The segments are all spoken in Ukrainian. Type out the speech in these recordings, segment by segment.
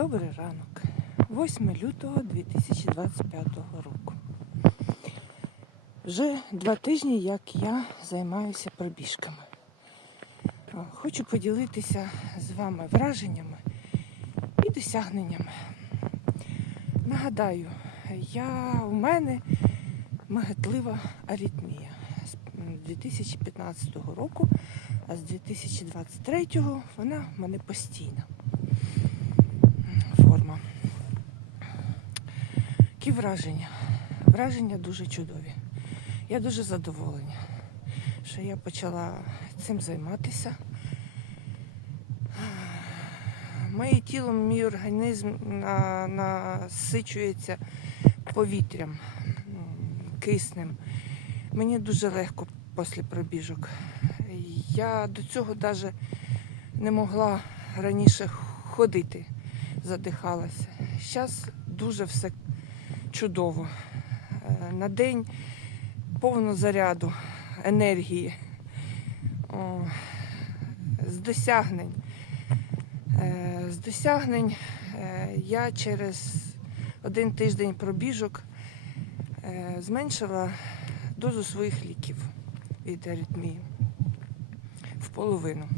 Добрий ранок. 8 лютого 2025 року. Вже два тижні, як я займаюся пробіжками. Хочу поділитися з вами враженнями і досягненнями. Нагадаю, я, у мене магатлива аритмія з 2015 року, а з 2023 вона в мене постійна форма. Які враження? Враження дуже чудові. Я дуже задоволена, що я почала цим займатися. Моє тіло, мій організм насичується повітрям, киснем. Мені дуже легко після пробіжок. Я до цього навіть не могла раніше ходити, задихалася. Зараз дуже все чудово. Е, На день повно заряду, енергії, О, з досягнень. Е, З досягнень е, я через один тиждень пробіжок зменшила дозу своїх ліків від аритмії в половину.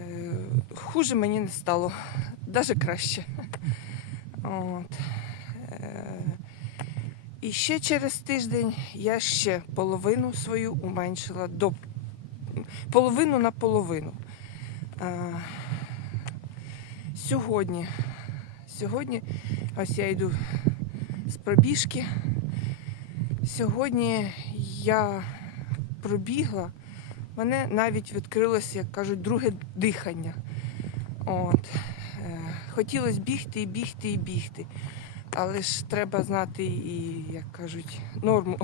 Е, Хуже мені не стало, навіть краще. От. Е, І ще через тиждень я ще половину свою уменшила до половину на половину. Е, Сьогодні, сьогодні, ось я йду з пробіжки. Сьогодні я пробігла, мене навіть відкрилося, як кажуть, друге дихання. От. Е, Хотілося бігти і бігти і бігти. Але ж треба знати і, як кажуть, норму.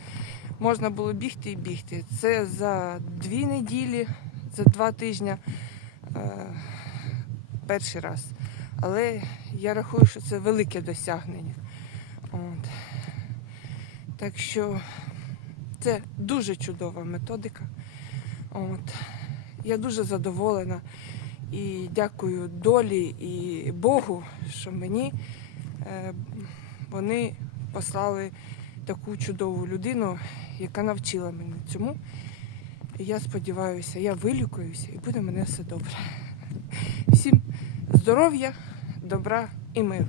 Можна було бігти і бігти. Це за дві неділі, за два тижні е, перший раз. Але я рахую, що це велике досягнення. От. Так що це дуже чудова методика. От. Я дуже задоволена і дякую долі і Богу, що мені е, вони послали таку чудову людину, яка навчила мене цьому. І я сподіваюся, я вилікуюся і буде мене все добре. Всім здоров'я, добра і миру.